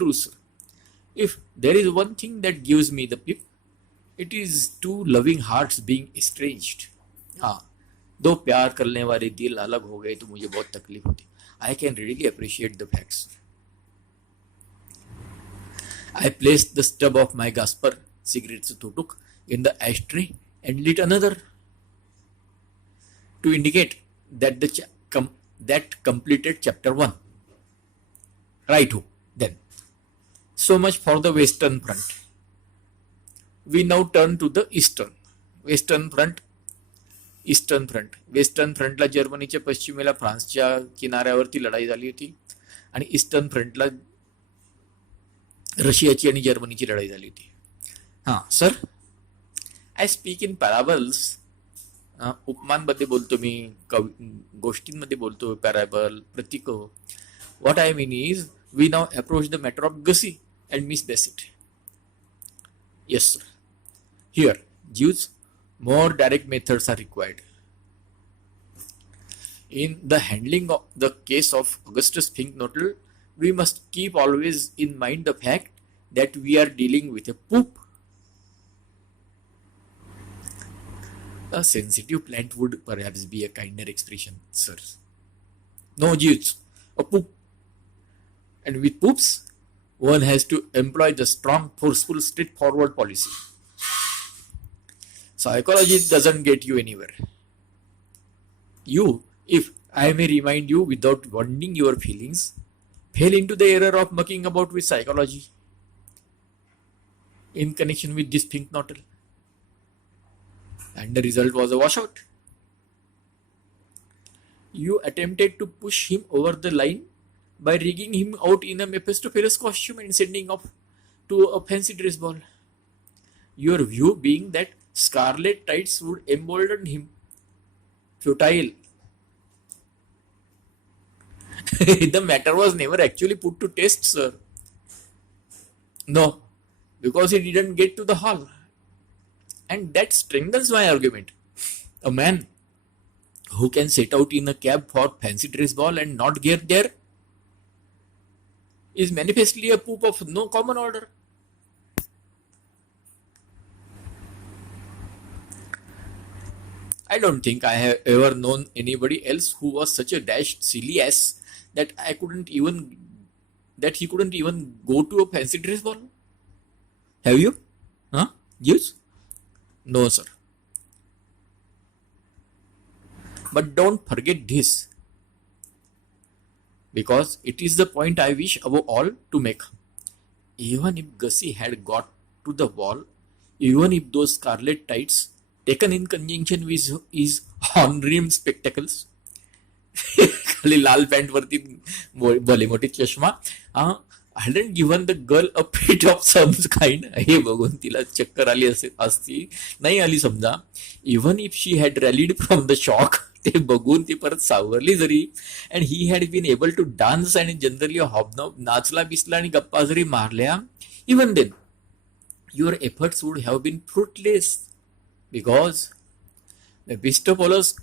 true, sir. If there is one thing that gives me the pip, it is two loving hearts being estranged. हाँ, दो प्यार करने वाले दिल अलग हो गए तो मुझे बहुत तकलीफ होती. I can really appreciate the facts. I placed the stub of my Gaspar cigarette tutuk in the ashtray and lit another to indicate that that completed chapter 1. Righto, then. So much for the western front. We now turn to the eastern. Western front. Western फ्रंटला जर्मनीच्या पश्चिमेला फ्रान्सच्या किनाऱ्यावरती लढाई झाली होती आणि eastern फ्रंटला रशियाची आणि जर्मनीची लढाई झाली होती. हां सर, आय स्पीक इन पॅराबल्स. उपमांमध्ये बोलतो मी, गोष्टींमध्ये बोलतो, पॅराबल, प्रतीक. What I mean is we now approach the matter of Gussie and Miss Bassett. Yes sir. Here Jeeves more direct methods are required. In the handling of the case of Augustus Fink-Nottel, we must keep always in mind the fact that we are dealing with a poop. A sensitive plant would perhaps be a kinder expression, sir. No, Jews, a poop. And with poops, one has to employ the strong, forceful, straightforward policy. Psychology doesn't get you anywhere. You, if I may remind you without wounding your feelings, fell into the error of mucking about with psychology in connection with this Fink-Nottel. And the result was a washout. You attempted to push him over the line by rigging him out in a Mephistopheles costume and sending off to a fancy dress ball. Your view being that scarlet tights would embolden him. Futile. The matter was never actually put to test, sir. No, because he didn't get to the hall. And that strengthens my argument. A man who can set out in a cab for fancy dress ball and not get there is manifestly a poop of no common order. I don't think I have ever known anybody else who was such a dashed silly ass that he couldn't even go to a fancy dress ball. Have you? Huh? Yes? No, sir. But don't forget this, because it is the point I wish above all to make. Even if Gussie had got to the wall, even if those scarlet tights taken in conjunction with his horn-rimmed spectacles, खाली लाल pant वरती भले मोठी चष्मा, hadn't given the girl a pit of some kind. हे बघून तिला चक्कर आली असती, नाही आली समजा. Even if she had rallied from the shock, ते बघून ती परत सावरली जरी, and he had been able to dance and generally hobnob, नाचला बिसला आणि गप्पा जरी मारल्या, even then your efforts would have been fruitless. Because Mephistopheles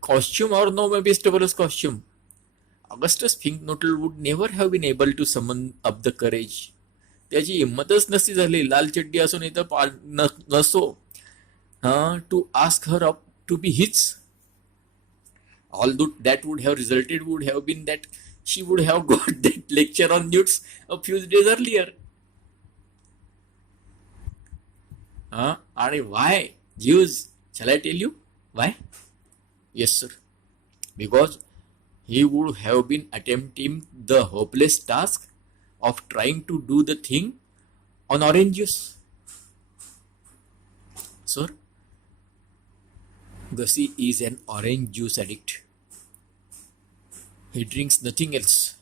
costume or no Mephistopheles costume, Augustus Fink-Nottel would never have been able to summon up the courage. त्याची हिंमतच नसती झाली, लाल चड्डी असो नाही तर नसो, to ask her up to be his. All that would have resulted would have been that she would have got that lecture on newts a few days earlier. And why? Jews, shall I tell you why? Yes, sir. Because he would have been attempting the hopeless task of trying to do the thing on orange juice. Sir, Gussie is an orange juice addict. He drinks nothing else.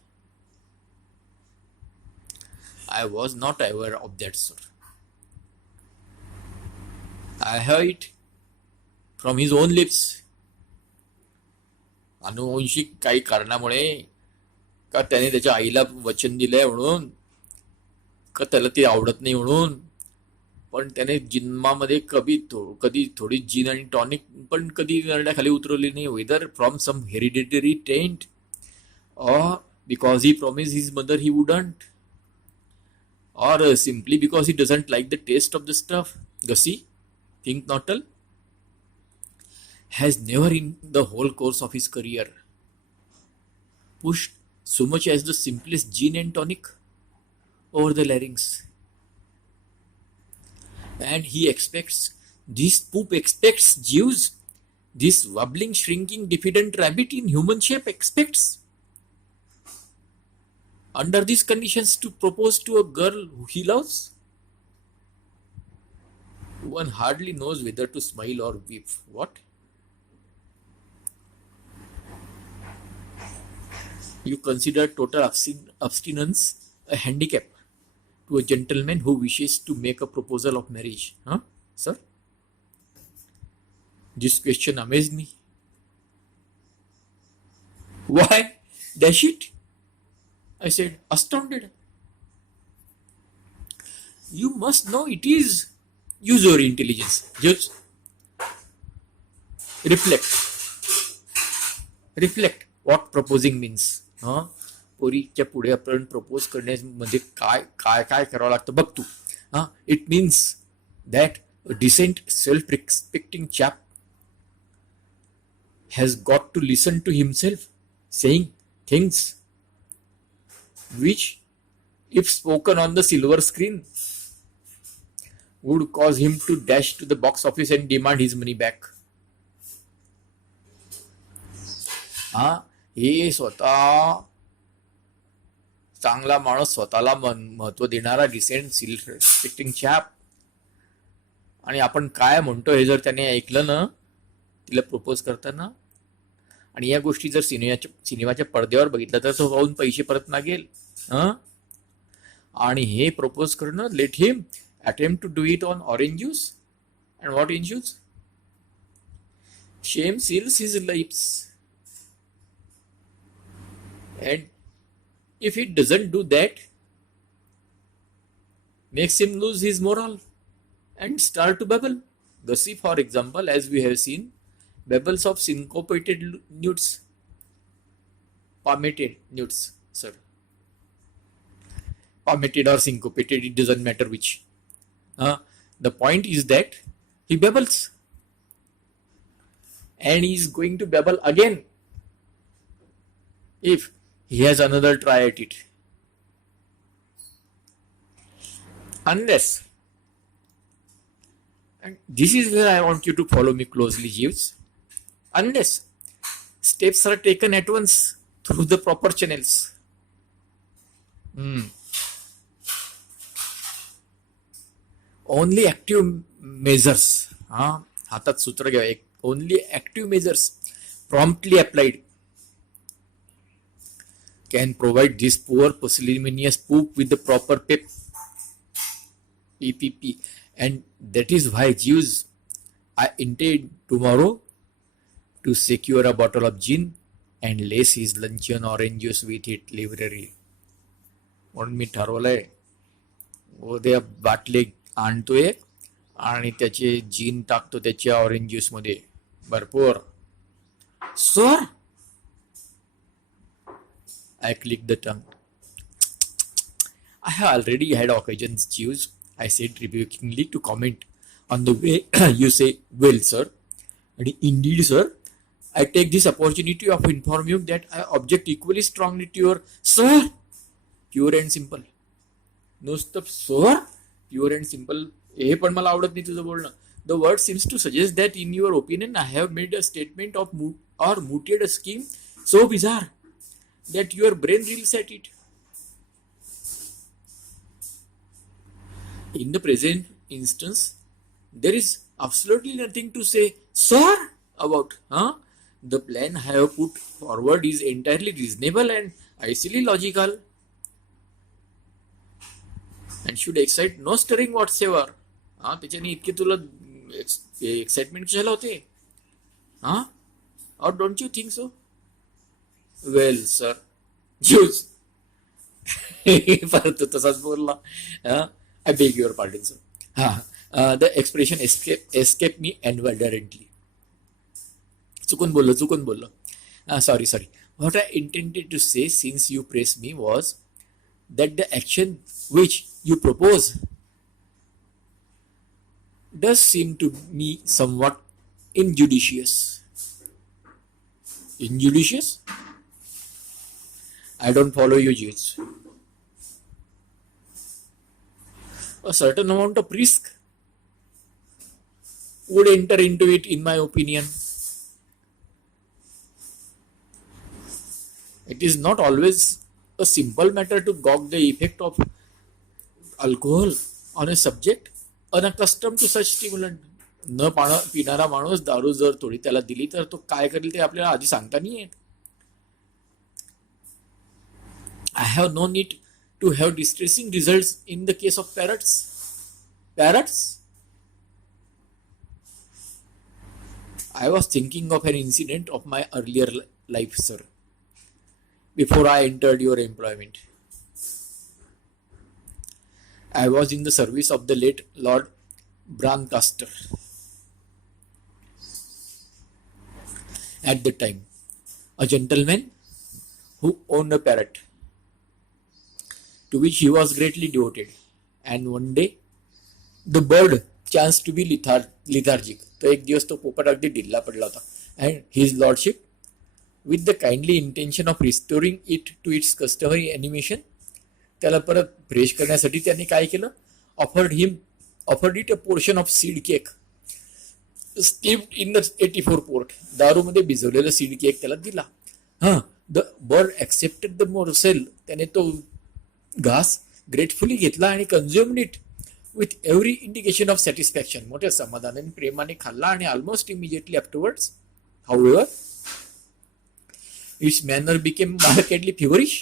I was not aware of that, sir. I heard it from his own lips. अनुवंशिक काही कारणामुळे, का त्याने त्याच्या आईला वचन दिलंय म्हणून, का त्याला ते आवडत नाही म्हणून, पण त्याने जन्मामध्ये कधी थोडी जिन आणि टॉनिक पण कधी नरड्याखाली उतरवली नाही, whether from some hereditary taint or because he promised his mother he wouldn't. or simply because he doesn't like the taste of the stuff? Gussie, think Nortel, has never in the whole course of his career pushed so much as the simplest gin and tonic over the larynx. And he expects, this poop expects Jews, this wobbling, shrinking, diffident rabbit in human shape expects, under these conditions, to propose to a girl who he loves. One hardly knows whether to smile or weep. What? You consider total abstinence a handicap to a gentleman who wishes to make a proposal of marriage, huh, sir? This question amazed me. Why? Dash it? I said, astounded. You must know it is. Use your intelligence. Just reflect what proposing means. पोरीच्या पुढे आपण propose करण्यामध्ये काय काय काय करावं लागतं बघ तू. It means that a decent self respecting chap has got to listen to himself saying things which, if spoken on the silver screen, would cause him to dash to the box office and demand his money back. हे स्वतः चांगला माणूस, स्वतःला महत्व देणारा, decent self respecting chap, आणि आपण काय म्हणतो हे जर त्याने ऐकलं ना तिला प्रपोज करताना, आणि या गोष्टी जर सिनेमाच्या पडद्यावर बघितलं तर तो पाहून पैसे परत मागेल. आणि हे प्रपोज करणं, let him attempt to do it on orange juice. And what orange juice? Shame seals his lips. And if he doesn't do that, makes him lose his moral and start to babble. Gussie, for example, as we have seen, babbles of syncopated newts, palmated newts, sir. Palmated or syncopated, it doesn't matter which. The point is that he babbles, and he is going to babble again if he has another try at it. Unless, and this is where I want you to follow me closely, Jeeves, unless steps are taken at once through the proper channels. Only active measures, हातात सूत्र घ्या, only active measures promptly applied can provide this poor pusillanimous poop with the proper PPP. And that is why, Jews, I intend tomorrow to secure a bottle of gin and lace his luncheon orange juice with it liberally. म्हणून मी ठरवलंय उद्या बाटले आणतोय आणि त्याचे gene टाकतो त्याच्या orange juice मध्ये भरपूर. Sir, I clicked the tongue. I have already had occasions, Jews, I said rebukingly, to comment on the way you say, well, sir. And indeed, sir, I take this opportunity of informing you that I object equally strongly to your, sir, pure and simple. नुसतं sir, pure and simple, हे पण मला आवडत नाही तुझं बोलणं. The word seems to suggest that in your opinion I have made a statement of or mooted a scheme so bizarre that your brain reels at it. In the present instance, there is absolutely nothing to say, sir, about. The plan I have put forward is entirely reasonable and icily logical, and should excite no stirring whatsoever. त्याच्याने इतके तुला excitement कशाला होते? Or don't you think so? Well, sir, Jews. परत तसाच बोलला. I beg your pardon, sir. The expression escaped me inadvertently. चुकून बोललो. Sorry. What I intended to say, since you pressed me, was that the action which you propose does seem to me somewhat injudicious. Injudicious? I don't follow you, Jews. A certain amount of risk would enter into it, in my opinion. It is not always a simple matter to gauge the effect of alcohol on a subject unaccustomed to such stimulant. न पिणारा माणूस दारू जर थोडी त्याला दिली तर तो काय करेल ते आपल्याला आधी सांगता नाही येत. I have known it to have distressing results in the case of parrots. Parrots? I was thinking of an incident of my earlier life, sir, before I entered your employment. I was in the service of the late Lord Brancaster. At the time, a gentleman who owned a parrot, to which he was greatly devoted, and one day the bird chanced to be lethargic. तो एक दिवस तो पोपट अगदी ढिल्ला पडला होता. And his lordship, with the kindly intention of restoring it to its customary animation, त्याला परत फ्रेश करण्यासाठी त्यांनी काय केलं, offered it a portion of seed cake steeped in the 84 port. दारूमध्ये भिजवलेला सीड केक त्याला दिला. The bird accepted the morsel. त्याने तो घास ग्रेटफुली घेतला आणि consumed it with every indication of satisfaction. मोठ्या समाधानाने प्रेमाने खाल्ला आणि almost immediately afterwards, however, its manner became markedly feverish.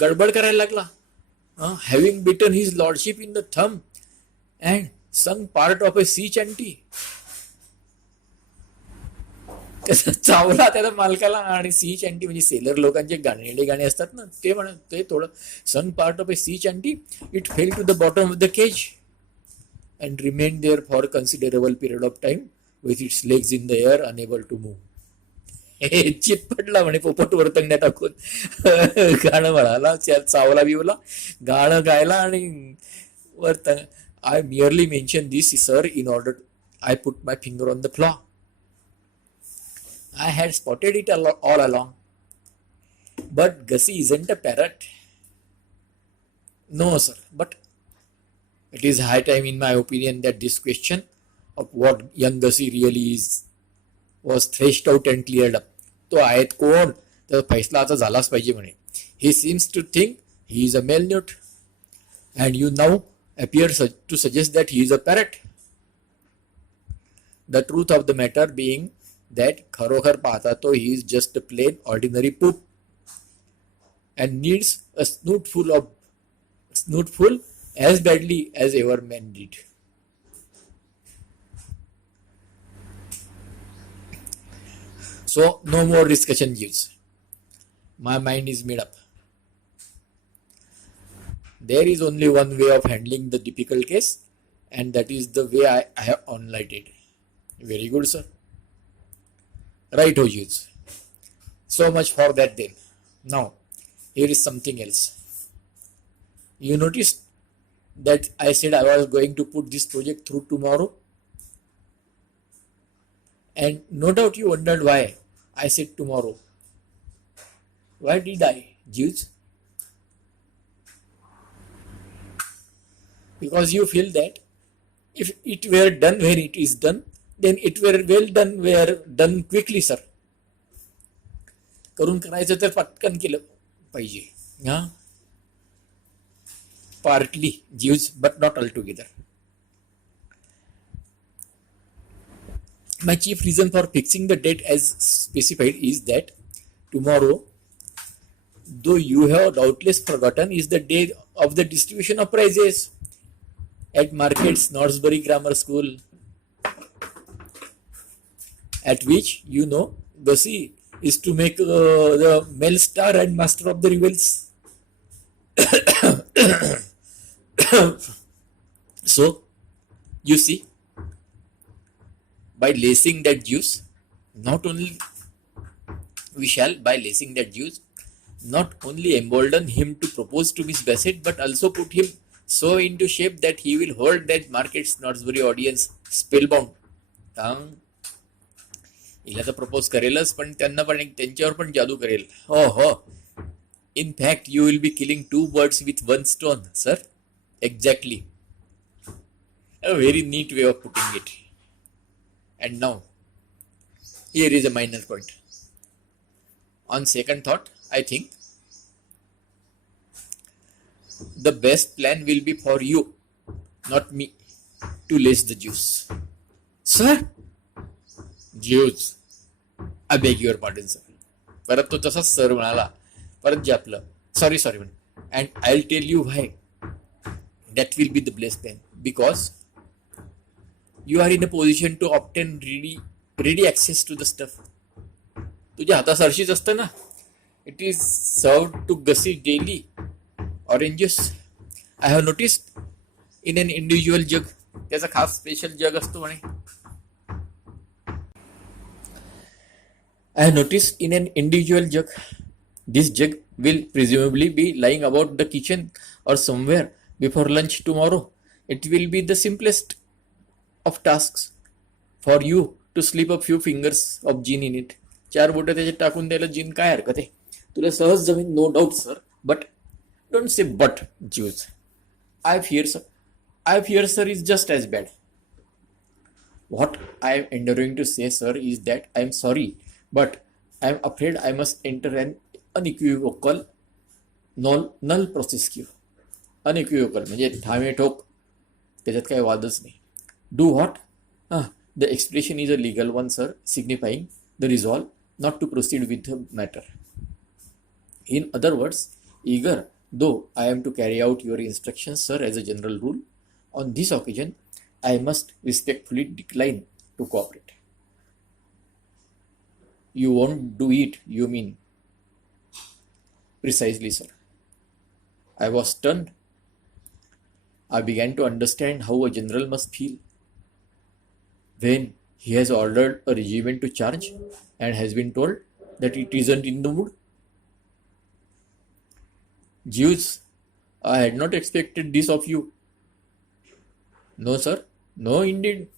गडबड करायला लागला. Having bitten his lordship in the thumb and some part of a sea shanty. चावला त्याला मालकाला आणि सी चॅन्टी म्हणजे सेलर लोकांचे गाणे असतात ना, ते म्हणत ते थोडं some part of a sea shanty. It fell to the bottom of the cage and remain there for considerable period of time with its legs in the air unable to move. हे चित पडला म्हणे पोपट वरतंगण्या टाकून. गाणं म्हणाला, चावला बिवला, गाणं गायला आणि वरतंग. I merely mention this sir in order I put my finger on the flaw. I had spotted it all along. But Gussie isn't a parrot. No, sir. But it is high time, in my opinion, that this question of what young Gussie really is was threshed out and cleared up. तो आहेत कोण, तर फैसला आता झालाच पाहिजे म्हणे. He seems to think he is a male newt, and you now appear to suggest that he is a parrot. The truth of the matter being that खरोखर पाहता तो he is just a plain ordinary poop and needs a snootful as badly as ever man did. So no more discussion, Jeeves. My mind is made up. There is only one way of handling the difficult case, and that is the way I have enlightened. Very good, sir. Right, O Jews. So much for that then. Now, here is something else. You noticed that I said I was going to put this project through tomorrow? And no doubt you wondered why I said tomorrow. Why did I, Jews? Because you feel that if it were done when it is done, then it were well done, were done quickly, sir. करून करायचं तर पटकन केलं पाहिजे. Partly, Jews, but not altogether. My chief reason for fixing the date as specified is that tomorrow, though you have doubtless forgotten, is the day of the distribution of prizes at Market's Northbury Grammar School, at which, you know, Gussie is to make the male star and master of the revels. So, you see, by lacing that juice, not only we shall, by lacing that juice, not only embolden him to propose to Miss Bassett, but also put him so into shape that he will hold that market's Snodsbury audience spellbound. हिला तर propose करेलच, पण त्यांना पण त्यांच्यावर पण जादू करेल. हो हो. In fact, you will be killing two birds with one stone, sir. Exactly. A very neat way of putting it. And now, here is a minor point. On second thought, I think the best plan will be for you, not me, to lace the juice. Sir? Juice. I beg your pardon, sir. परत तो तसाच sir म्हणाला. परत जे आपलं sorry म्हण. And I will tell you why that will be the best plan. Because you are in a position to obtain ready access to the stuff. तुझ्या हातासारशीच असतं ना. It is serve to Gussie daily orange juice. I have noticed in an individual jug. त्याचा खास special जग असतो म्हणे. I have noticed in an individual jug. This jug will presumably be lying about the kitchen or somewhere before lunch tomorrow. It will be the simplest of tasks for you to slip a few fingers of gin in it. 4 बोटं त्याच्यात टाकून द्यायला जिन काय हरकत आहे. तुला सहज जमीन, no doubt sir. But don't say but Jeeves. I fear sir is just as bad. What I am endeavoring to say, sir, is that I am sorry, but I am afraid I must enter an unequivocal null process. Unequivocal म्हणजे ठामे ठोक, त्याच्यात काही वादच नाही. Do what? The expression is a legal one, sir, signifying the resolve not to proceed with the matter. In other words, eager though I am to carry out your instructions, sir, as a general rule, on this occasion I must respectfully decline to cooperate. You won't do it, you mean? Precisely, sir. I was stunned. I began to understand how a general must feel when he has ordered a regiment to charge and has been told that it isn't in the mood. Jews, I had not expected this of you. No, sir. No, indeed.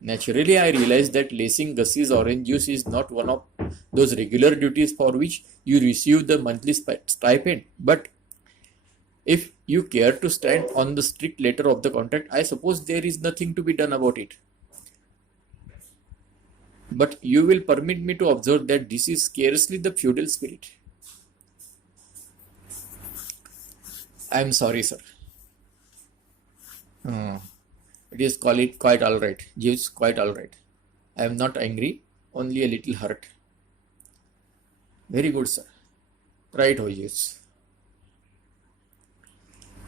Naturally, I realized that lacing Gussie's orange juice is not one of those regular duties for which you receive the monthly stipend. But if you care to stand on the strict letter of the contract, I suppose there is nothing to be done about it. But you will permit me to observe that this is scarcely the feudal spirit. I am sorry, sir. It is quite all right. Jeeves, quite all right. I am not angry, only a little hurt. Very good, sir. Right, Jeeves.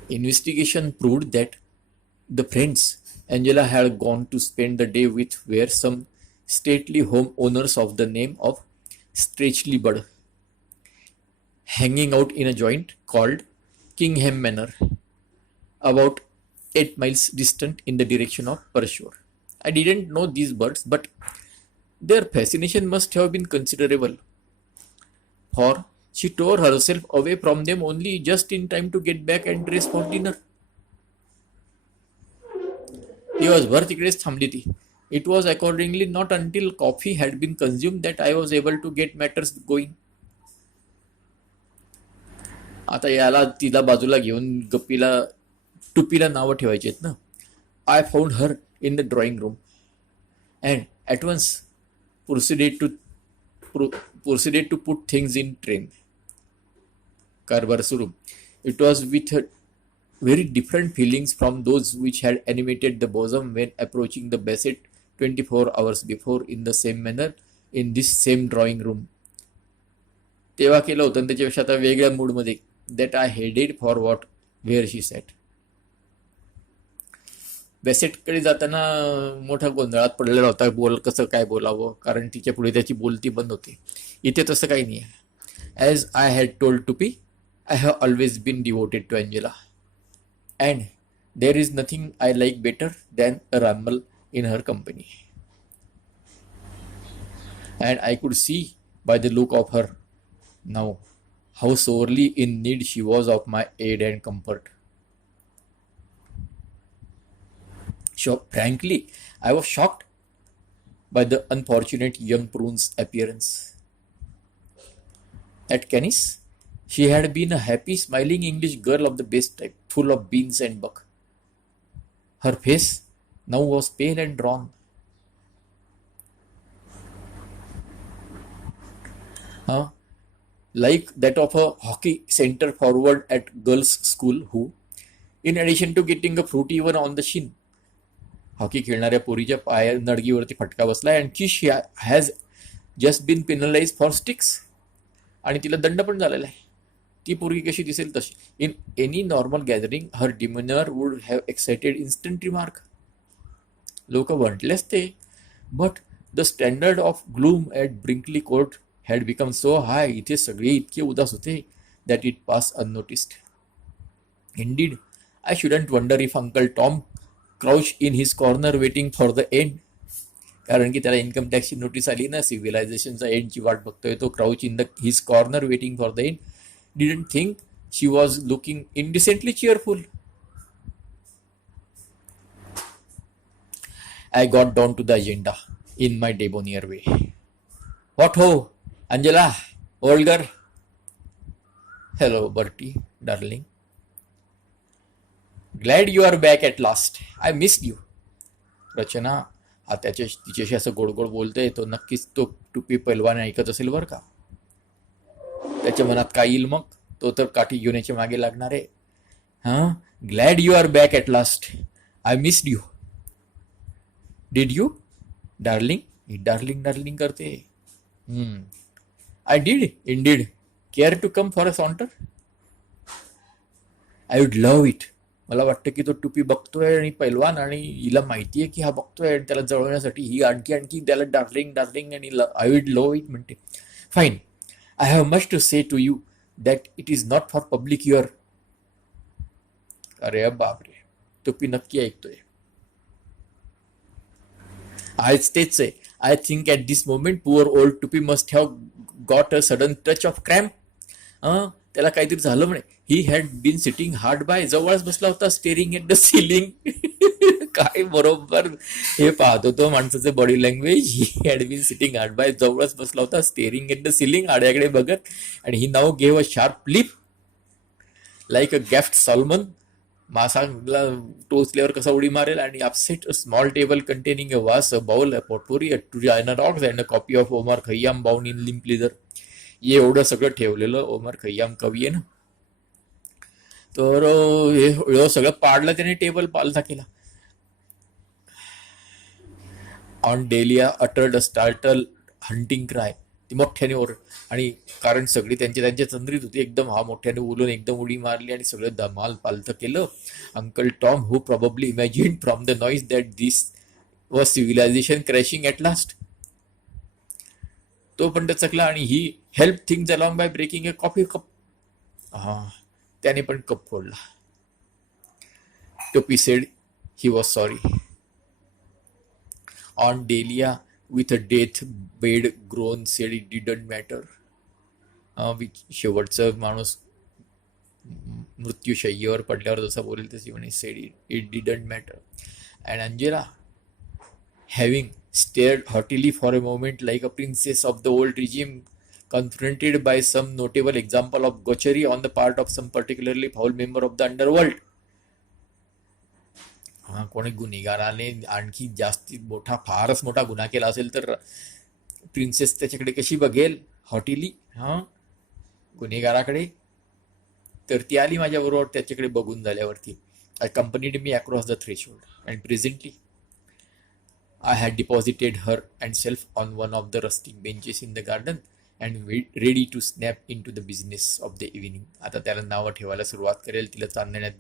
Investigation proved that the friends Angela had gone to spend the day with were some stately home owners of the name of Stretchley Bud, hanging out in a joint called Kingham Manor, about 8 miles distant in the direction of Pershore. I didn't know these birds, but their fascination must have been considerable, for she tore herself away from them only just in time to get back and dress for dinner. दिवसभर तिकडेच थांबली ती. It was accordingly not until coffee had been consumed that I was able to get matters going. आता याला तिला बाजूला घेऊन गप्पीला टुपीला नावं ठेवायची आहेत ना. I found her in the drawing room and at once proceeded to put things in train. कारभार सुरू. It was with very different feelings from those which had animated the bosom when approaching the Bassett 24 hours before in the same manner in this same drawing room. तेव्हा केलं होतं आणि त्याच्यापेक्षा आता वेगळ्या मूडमध्ये. That I headed for what where she sat. बेसेटकडे जाताना मोठ्या गोंधळात पडलेला होता. कसं काय बोलावं, कारण तिच्या पुढे त्याची बोलती बंद होती. इथे तसं काही नाही आहे. As I had told Tuppy, I have always been devoted to Angela. And there is nothing I like better than a ramble in her company. And I could see by the look of her Now, how sorely in need she was of my aid and comfort. So, frankly, I was shocked by the unfortunate young prune's appearance. At Canis, she had been a happy, smiling English girl of the best type, full of beans and buck. Her face now was pale and drawn, huh? Like that of a hockey center forward at girls' school who, in addition to getting a fruity one on the shin, hockey खेळणाऱ्या पोरीच्या पाया नडगीवरती फटका बसलाय आणखी she has just been penalised for sticks आणि तिला दंड पण झालेला आहे. ती पोरगी कशी दिसेल तशी. In any normal gathering her demeanour would have excited instant remark. लोक म्हटले असते, but the standard of gloom at Brinkley Court had become so high. इथे सगळे इतके उदास होते that it pass unnoticed. Indeed I shouldn't wonder if uncle Tom crouch in his corner waiting for the end. कारण की त्याला income टॅक्सची notice आली ना, सिव्हिलायझेशनचा एंडची वाट बघतोय तो. Crouch in the his corner waiting for the end didn't think she was looking indecently cheerful. I got down to the agenda in my debonair way. What ho, Angela, old girl. Hello, Bertie, darling. Glad you are back at last. I missed you. रचना हा तिच्याशी असं गोड गोड बोलतोय तो नक्कीच तो टुपी पैलवान ऐकत असेल बरं का. त्याच्या मनात काय येईल मग, तो तर काठी घेऊन याच्या मागे लागणार आहे. हां, glad you are back at last. I missed you. Did you darling. ही डार्लिंग डार्लिंग करते. I did indeed. Care to come for a saunter. I would love it. मला वाटतं की तो टुपी बघतोय आणि पैलवान आणि हिला माहिती आहे की हा बघतोय आणि त्याला जळवण्यासाठी ही आणखी आणखी त्याला डार्लिंग डार्लिंग आणि आय वुड लव्ह इट म्हणते. Fine. I have much to say to you that it is not for public your. अरे बापरे, टुपी नक्की ऐकतोय. आज तेच आहे. I think at this moment poor old Tuppy must have got a sudden touch of cramp. त्याला काहीतरी झालं म्हणे. He had been sitting hard by. जवळच बसला होता स्टेरिंग एट द सिलिंग. काय बरोबर हे पाहत होतो माणसाचं body language. He had been sitting hard by. जवळच बसला होता स्टेरिंग एट द सिलिंग, आड्याकडे बघत. आणि he now gave a sharp leap like a gaffed salmon. मासाला टोचल्यावर कसा उडी मारेल. आणि upset a small table containing a vase, a bowl, a potpourri, a two China dogs and a copy of Omar Khayyam bound in limp leather. एवढं सगळं ठेवलेलं. OMR Khayyam कवी आहे ना, तर हे सगळं पाडलं त्याने, टेबल पालथा केला. On dahlia uttered a startle hunting cry. ती मोठ्याने ओरड. आणि कारण सगळी त्यांच्या तंद्रीत होती एकदम. हा मोठ्याने बोलून एकदम उडी मारली आणि सगळं धमाल पालथं केलं. Uncle Tom who probably imagine from the noise that this was civilisation crashing at last. तो पण चकला आणि he help things along by breaking a coffee cup. हा, त्याने पण कप फोडला. Tuppy said he was sorry. Aunt Dahlia with a death bed groan said it didn't matter. शेवटचं माणूस मृत्यूशय्येवर पडल्यावर जसं बोलेल तशी म्हणे, said it didn't matter. And Angela, having stared haughtily for a moment like a princess of the old regime, confronted by some notable example of gaucherie on the part of some particularly foul member of the underworld. हा, कोणी गुन्हेगाराने आणखी जास्ती मोठा, फारच मोठा गुन्हा केला असेल तर प्रिन्सेस त्याच्याकडे कशी बघेल हॉटिली. हा, गुन्हेगाराकडे. तर ती आली माझ्याबरोबर त्याच्याकडे बघून झाल्यावरती. I companied me across the threshold and presently I had deposited her and self on one of the rustic benches in the garden and ready to snap in to the business of the evening. आता त्याला नावं ठेवायला सुरुवात करेल. तिला चांदण्यात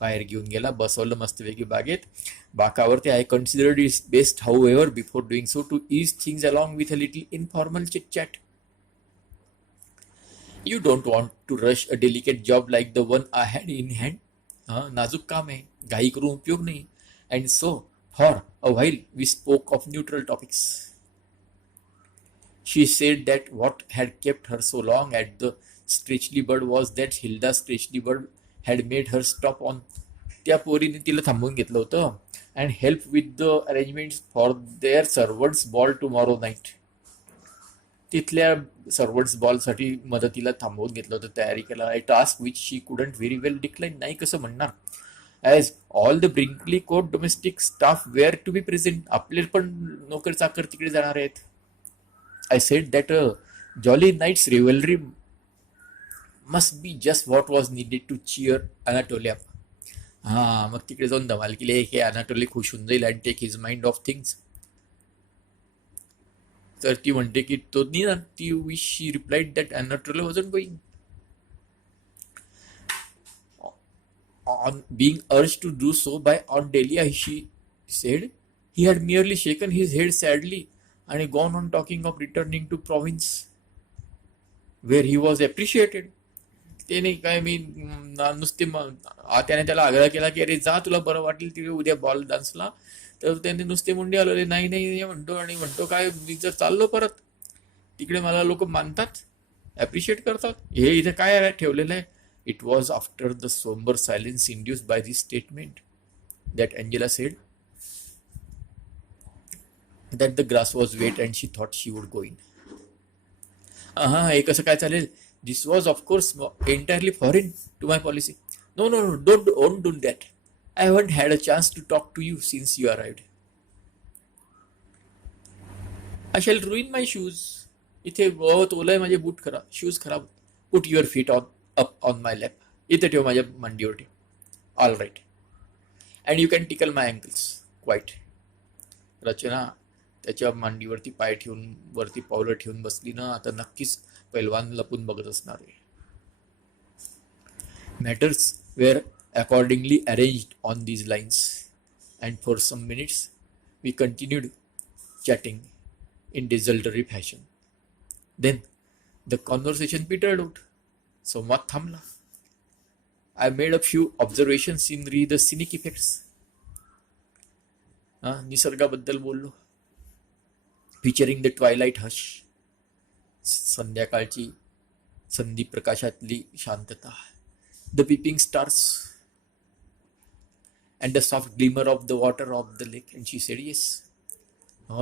बाहेर घेऊन गेला, बसवलं मस्तपैकी बागेत, बाकावरती. I considered its best however before doing so to ease things along with a little informal chit chat. You don't want to rush a delicate job like the one I had in hand. नाजूक काम आहे, घाई करून उपयोग नाही. And so for a while we spoke of neutral topics. She said that what had kept her so long at the Stretchley Bird was that Hilda Stretchley Bird had made her stop on. त्या पोरीने तिला थांबवून घेतलं होतं and help with the arrangements for their servants ball tomorrow night. तिथल्या servants बॉलसाठी मदतीला थांबवून घेतलं होतं, तयारी केला. A task which she couldn't very well decline. नाही कसं म्हणणार, as all the Brinkley Court domestic staff were to be present. आपले पण नोकर चाकर तिकडे जाणार आहेत. I said that a jolly night's revelry must be just what was needed to cheer Anatoly up. मग तिकडे जाऊन धमाल केली हे अनाटोली खुश होऊन जाईल and take his mind off things. तर ती म्हणते की तो नाही, ती wish she replied that Anatole wasn't going. On being urged to do so by Aunt Delia, she said he had merely shaken his head sadly and gone on talking of returning to province where he was appreciated. त्याने काय मी नुसते त्याने त्याला आग्रह केला की अरे जा तुला बरं वाटेल तिथे उद्या बॉल डान्सला. तर त्याने नुसते मुंडे आलेले नाही नाही म्हणतो आणि म्हणतो काय मी जर चाललो परत तिकडे मला लोक मानतात, ॲप्रिशिएट करतात. हे इथे काय ठेवलेलं आहे. It was after the sombre silence induced by this statement that Angela said that the grass was wet and she thought she would go in. हे कसं काय चालेल. This was of course entirely foreign to my policy. No, don't do that. I haven't had a chance to talk to you since you arrived. I shall ruin my shoes. इथे बहुत ओलाय माझे boot खराब, shoes खराब. Put your feet up on my lap. इथे ठेव माझ्या मांडीवर ठेव. All right. And you can tickle my ankles. Quite. रचना त्याच्या मांडीवरती पाय ठेवून वरती पावलं ठेवून बसली ना, आता नक्कीच पैलवान लपून बघत असणार आहे. Matters were accordingly arranged on these lines and for some minutes we continued chatting in desultory fashion. Then the conversation petered out. संवाद थांबला. I made a few observations in the scenic effects. निसर्गाबद्दल बोललो. Featuring the twilight hush. संध्याकाळची संधी प्रकाशातली शांतता. The peeping stars and the soft glimmer of the water of the lake. And she said yes.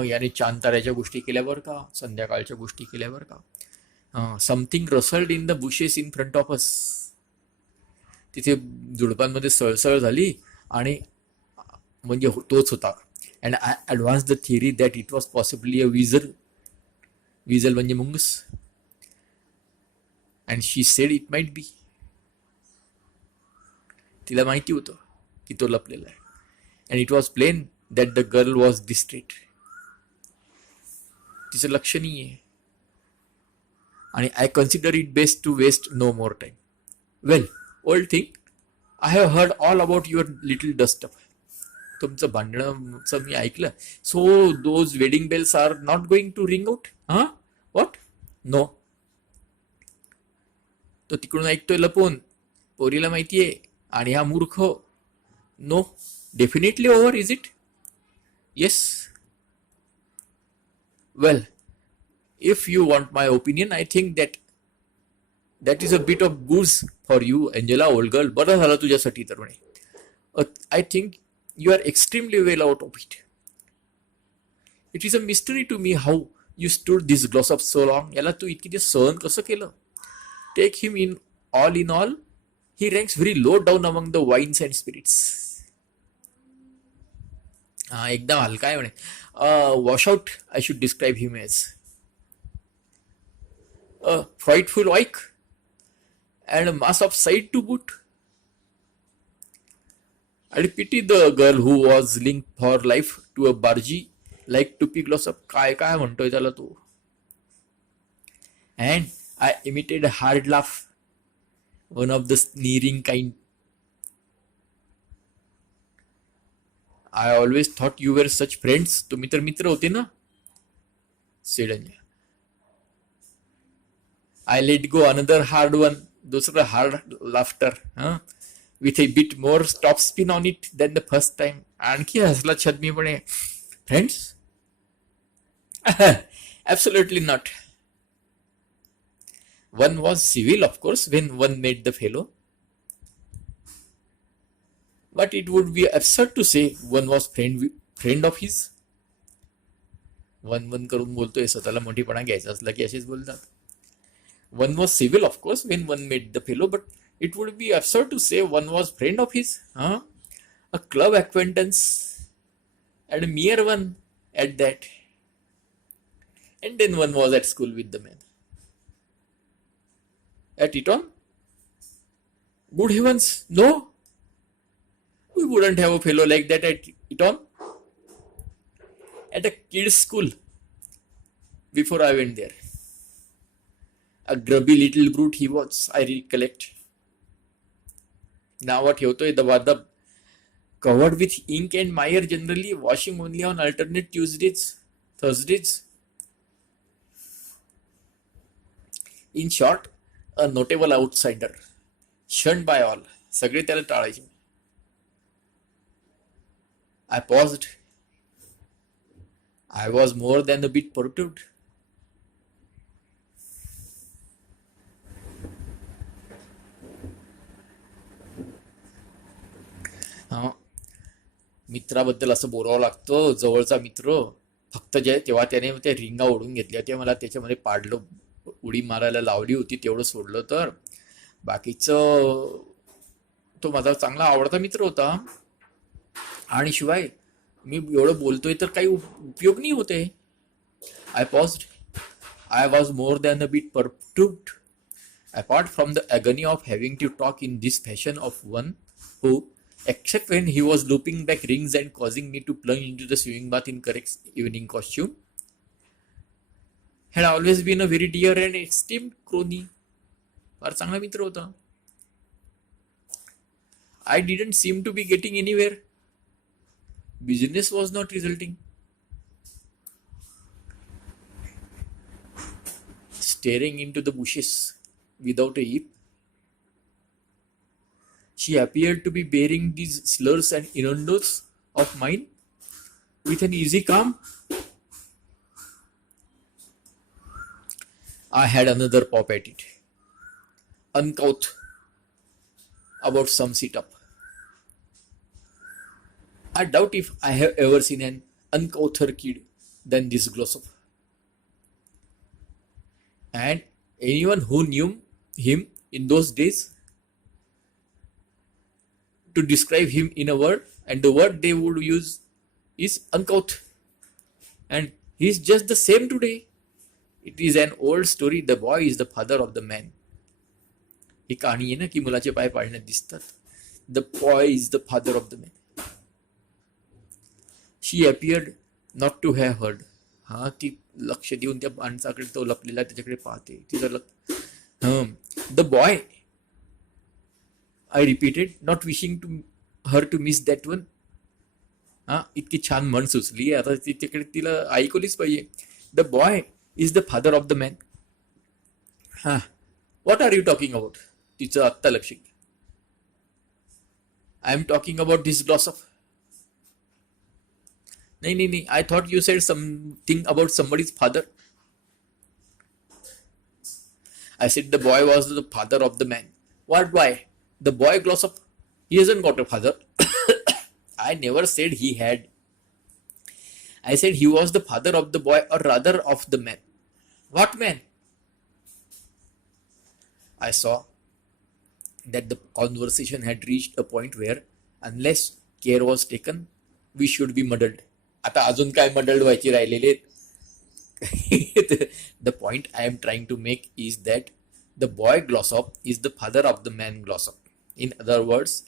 याने चांद ताऱ्याच्या गोष्टी केल्यावर का, संध्याकाळच्या गोष्टी केल्यावर का. Something rustled in the bushes in front of us. तिथे झुडपांमध्ये सळसळ झाली आणि म्हणजे तोच होता. And I advanced the theory that it was possibly a weasel. Weasel म्हणजे मुंगस. And she said it might be. तिला माहिती होतं की तो लपलेला आहे. And it was plain that the girl was distraught. तिचं लक्ष नाही आहे. आणि I consider it best to waste no more time. Well, old thing, I have heard all about your little dust up. तुमचं भांडणाचं मी ऐकलं. So those wedding bells are not going to ring out. What. No. तो तिकडून ऐकतोय लपून, पोरीला माहितीये. आणि हा मूर्ख. No, definitely over is it. Yes. Well, if you want my opinion I think that is a bit of goods for you Angela old girl. बरं झालं तुझ्यासाठी तर म्हणे. I think you are extremely well out of it. It is a mystery to me how you stood this gloss-up so long. याला तू इतकी दिवस सहन कसं केलं. Take him in all, he ranks very low down among the wines and spirits. एकदम हलका आहे म्हणे. Wash out I should describe him as. A frightful oik and a mass of side to boot. I pity the girl who was linked for life to a bargee like Tuppy Glossop. काय काय म्हणतोय त्याला तू. And I emitted a hard laugh, one of the sneering kind. I always thought you were such friends. तुम्ही तर मित्र होते ना, said Anya. I let go another hard one. दुसरं hard laughter. With a bit more top spin on it than the first time. आणखी हसला छदमीपणे. Friends. Absolutely not. One was civil, of course, when one met the fellow. But it would be absurd to say one was friend of his. One करून बोलतोय, स्वतःला मोठीपणा घ्यायचा असला की असेच बोलतात. One was civil, of course, when one met the fellow, but it would be absurd to say one was friend of his. A club acquaintance, and a mere one at that. And then one was at school with the man. At Eton? Good heavens, no! We wouldn't have a fellow like that at Eton. At a kid's school, before I went there. A grubby little brute he was, I recollect. Now what ठेवतोय दबादब, covered with ink and mire, generally washing only on alternate Tuesdays, Thursdays. In short, a notable outsider, shunned by all. सगळे त्याला टाळायचे. I paused. I was more than a bit perturbed. मित्राबद्दल असं बोलावं लागतं, जवळचा मित्र. फक्त जे तेव्हा त्याने त्या रिंगा ओढून घेतल्या होत्या, मला त्याच्यामध्ये पाडलं, उडी मारायला लावली होती, तेवढं सोडलं तर. बाकीचं तो माझा चांगला आवडता मित्र होता. आणि शिवाय मी एवढं बोलतोय तर काही उपयोग नाही होते. I paused. I was more than a bit perturbed. Apart from the agony of having to talk in this fashion of one who, except when he was looping back rings and causing me to plunge into the swimming bath in correct evening costume, had always been a very dear and esteemed crony. फार चांगला मित्र होता. I didn't seem to be getting anywhere. Business was not resulting. Staring into the bushes without a yip, she appeared to be bearing these slurs and innuendos of mine with an easy calm. I had another pop at it, uncouth about some sit-up. I doubt if I have ever seen an uncouther kid than this Glossop. And anyone who knew him in those days, to describe him in a word, and the word they would use is uncouth. And he is just the same today. It is an old story. The boy is the father of the man. ही कहाणी आहे ना की मुलाचे पाय पाळण्यात दिसतात. The boy is the father of the man. She appeared not to have heard. ती लक्ष देऊन त्या माणसाकडे, तो लपलेला त्याच्याकडे पाहते. तिचं The boy, I repeated, not wishing to her to miss that one. इतकी छान म्हण सुचली, आता तिच्याकडे तिला ऐकवलीच पाहिजे. The boy is the father of the man. What are you talking about? तिचं आत्ता लक्ष. I am talking about this Glossop. नहीं, I thought you said something about somebody's father. I said the boy was the father of the man. What boy? The boy Glossop. He hasn't got a father. I never said he had. I said he was the father of the boy, or rather of the man. What man? I saw that the conversation had reached a point where, unless care was taken, we should be muddled. आता अजून काय muddled व्हायची राहिलेले. The point I am trying to make is that the boy Glossop is the father of the man Glossop. In other words,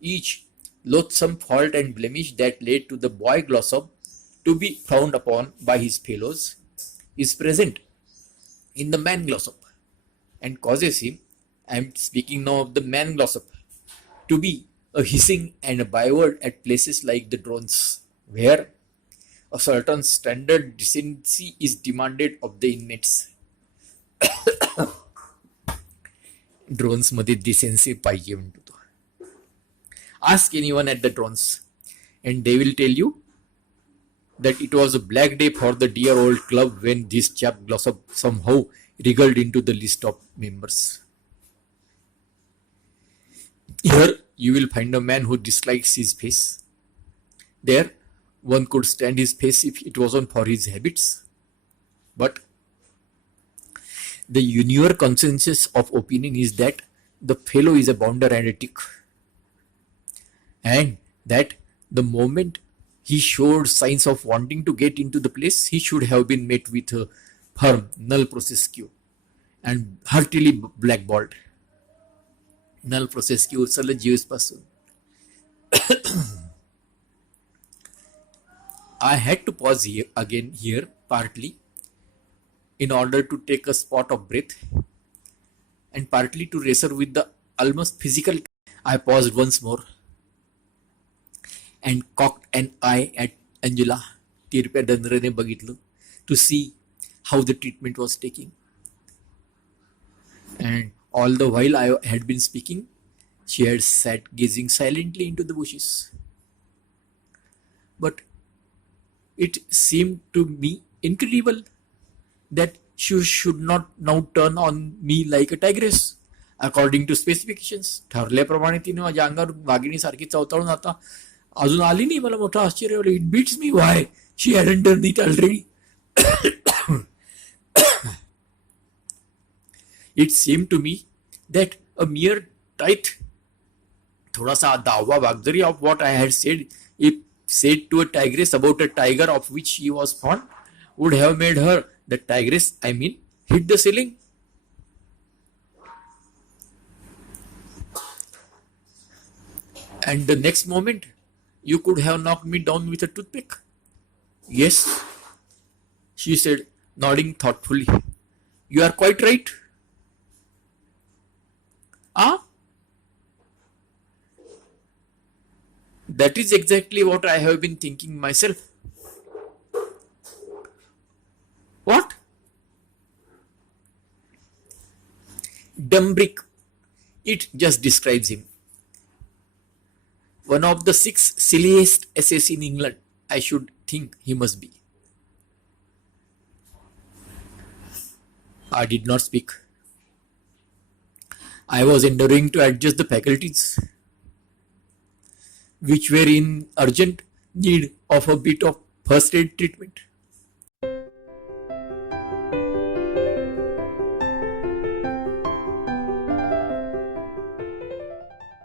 each loathsome fault and blemish that led to the boy Glossop to be frowned upon by his fellows is present in the man Glossop, and causes him, I am speaking now of the man Glossop, to be a hissing and a byword at places like the drones, where a certain standard decency is demanded of the inmates. Drones मध्ये decency पाहिजे म्हणतो तो. Ask anyone at the Drones and they will tell you that it was a black day for the dear old club when this chap Glossop somehow wriggled into the list of members. Here you will find a man who dislikes his face. There, one could stand his face if it wasn't for his habits. But the universal consensus of opinion is that the fellow is a bounder and a tick, and that the moment he showed signs of wanting to get into the place, he should have been met with a firm null procescue and heartily blackballed. Null procescue चला जीवस पासून. I had to pause here partly in order to take a spot of breath and partly to wrestle with the almost physical. I paused once more and cocked an eye at Angela. तिरप्या दंद्रेने बघितलं to see how the treatment was taking. And all the while I had been speaking, she had sat gazing silently into the bushes. But it seemed to me incredible that she should not now turn on me like a tigress according to specifications. ठरल्याप्रमाणे तिने माझ्या अंगावर वाघिणीसारखी चवताळून आता अजून आली नाही. मला मोठं आश्चर्य वाटलं. It beats me why she hadn't done it already. It seemed to me that a mere tithe, थोड़ा सा दावा बागदरी of what I had said, if said to a tigress about a tiger of which she was fond, would have made her, the tigress I mean, hit the ceiling. And the next moment, you could have knocked me down with a toothpick. Yes, she said, nodding thoughtfully. You are quite right. Ah? That is exactly what I have been thinking myself. What? Dumbrick. It just describes him. One of the 6 silliest essays in England, I should think he must be. I did not speak. I was endeavoring to adjust the faculties, which were in urgent need of a bit of first aid treatment.